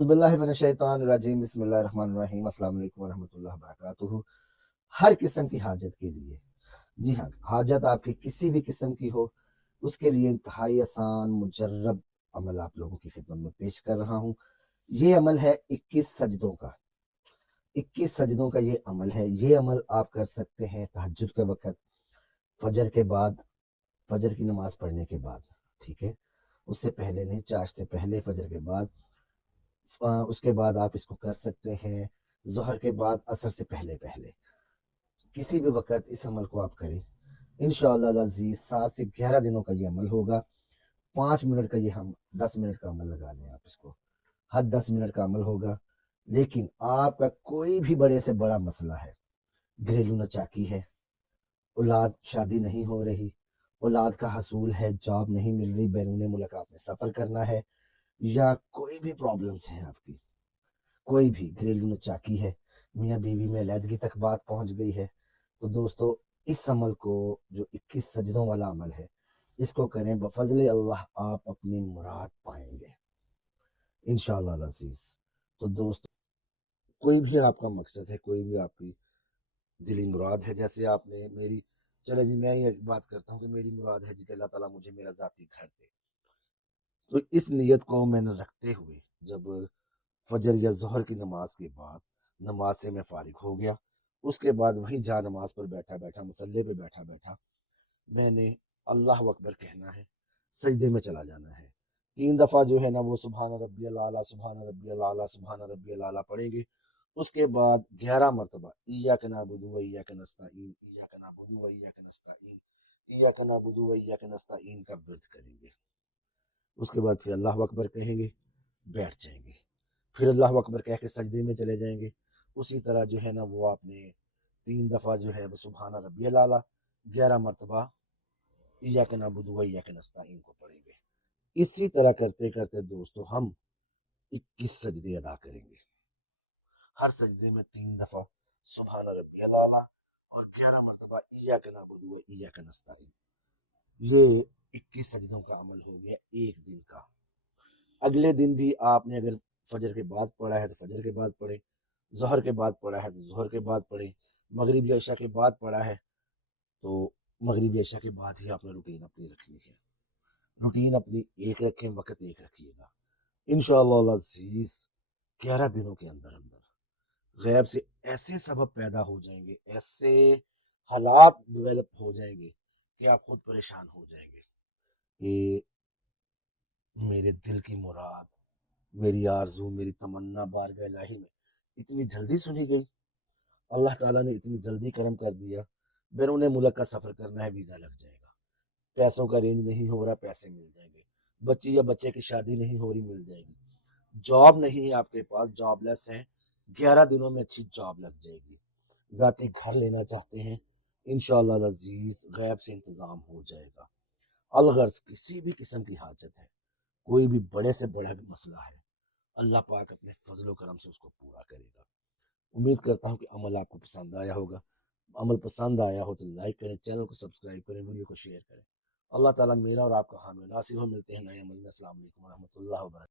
बिस्मिल्लाहिर्रहमानिर्रहीम बिस्मिल्लाहिर्रहमानिर्रहीम अस्सलाम वालेकुम वरहमतुल्लाहि वबरकातुहू। हर किस्म की हाजत के लिए, जी हाँ, हाजत आपकी किसी भी किस्म की हो, उसके लिए इंतहाई आसान मुजर्रब अमल आप लोगों की खिदमत में पेश कर रहा हूँ। ये अमल है 21 सजदों का। 21 सजदों का ये अमल है। ये अमल आप कर सकते हैं तहज्जुद के वक़्त, फजर के बाद, फजर की नमाज पढ़ने के बाद, ठीक है? उससे पहले नहीं, चाश से पहले, फजर के बाद। उसके बाद आप इसको कर सकते हैं ज़ोहर के बाद, असर से पहले पहले, किसी भी वक़्त इस अमल को आप करें। इंशाअल्लाह अज़ीज़ 7 से 11 दिनों का ये अमल होगा। 5 मिनट का ये, हम 10 मिनट का अमल लगा लें आप इसको, हर 10 मिनट का अमल होगा। लेकिन आपका कोई भी बड़े से बड़ा मसला है, घरेलू नचाकी है, औलाद शादी नहीं हो रही, औलाद का हसूल है, जॉब नहीं मिल रही, बैरून मुल्क आपने सफ़र करना है, या कोई भी प्रॉब्लम्स हैं आपकी, कोई भी घरेलू नचाकी है, मियाँ बीवी में अलहदगी तक बात पहुंच गई है, तो दोस्तों इस अमल को, जो 21 सजदों वाला अमल है, इसको करें, बफजल अल्लाह आप अपनी मुराद पाएंगे इंशाअल्लाह अज़ीज़। तो दोस्तों, कोई भी आपका मकसद है, कोई भी आपकी दिली मुराद है, जैसे आपने मेरी, चले जी मैं ये बात करता हूँ कि मेरी मुराद है जी कि अल्लाह ताला मुझे मेरा ज़ाती घर दे, तो इस नीयत को मैंने रखते हुए, जब फजर या ज़ोहर की नमाज के बाद, नमाज से मैं फारिग हो गया, उसके बाद वहीं जा नमाज पर बैठा बैठा, मुसल्ले पे बैठा बैठा, मैंने अल्लाह अकबर कहना है, सजदे में चला जाना है। 3 दफ़ा जो है ना, वो सुबहान रब्बियल आला, सुबहान रब्बियल आला, सुबहान रब्बियल आला पढ़ेंगे। उसके बाद 11 मरतबा इय्याक नअबुदु व इय्याक नस्तईन, इय्याक नअबुदु व इय्याक नस्तईन, इय्याक नअबुदु व इय्याक नस्तईन का विर्द करेंगे। उसके बाद फिर अल्लाह अकबर कहेंगे, बैठ जाएंगे, फिर अल्लाह अकबर कह के सजदे में चले जाएंगे। उसी तरह जो है ना, वो आपने 3 दफ़ा जो है वो सुबहान रब्बियल आला, 11 मरतबा इय्याक नअबुदु व इय्याक नस्तईन को पढ़ेंगे। इसी तरह करते करते दोस्तों हम 21 सजदे अदा करेंगे। हर सजदे में 3 दफ़ा सुबहान रब्बियल आला और 11 मरतबा इय्याक नअबुदु व इय्याक नस्तईन। ये 21 सजदों का अमल हो गया एक दिन का। अगले दिन भी आपने अगर फजर के बाद पढ़ा है तो फजर के बाद पढ़े, ज़ोहर के बाद पढ़ा है तो ज़ोहर के बाद पढ़े, मगरिब या इशा के बाद पढ़ा है तो मगरिब या इशा के बाद ही आपने रूटीन अपनी रखनी है। रूटीन अपनी एक रखें, वक़्त एक रखिएगा। इंशाअल्लाह अज़ीज़ 11 दिनों के अंदर अंदर गैब से ऐसे सबब पैदा हो जाएंगे, ऐसे हालात डेवलप हो जाएंगे कि आप खुद परेशान हो जाएंगे कि मेरे दिल की मुराद, मेरी आरज़ू, मेरी तमन्ना बारगाह इलाही में इतनी जल्दी सुनी गई। अल्लाह ताला ने इतनी जल्दी करम कर दिया। बैरून मुल्क का सफ़र करना है, वीज़ा लग जाएगा। पैसों का रेंज नहीं हो रहा, पैसे मिल जाएंगे। बच्ची या बच्चे की शादी नहीं हो रही, मिल जाएगी। जॉब नहीं है आपके पास, जॉबलेस हैं, 11 दिनों में अच्छी जॉब लग जाएगी। ज़ाती घर लेना चाहते हैं, इंशाअल्लाह अज़ीज़ गैब से इंतज़ाम हो जाएगा। अलगर्ज किसी भी किस्म की हाजत है, कोई भी बड़े से बड़ा भी मसला है, अल्लाह पाक अपने फजल करम से उसको पूरा करेगा। उम्मीद करता हूँ कि अमल आपको पसंद आया होगा। अमल पसंद आया हो तो लाइक करें, चैनल को सब्सक्राइब करें, वीडियो को शेयर करें। अल्लाह ताला मेरा और आपका हामी नासिर हो। मिलते हैं नए अमल में। अस्सलाम वालेकुम व रहमतुल्लाहि व बरकातहू।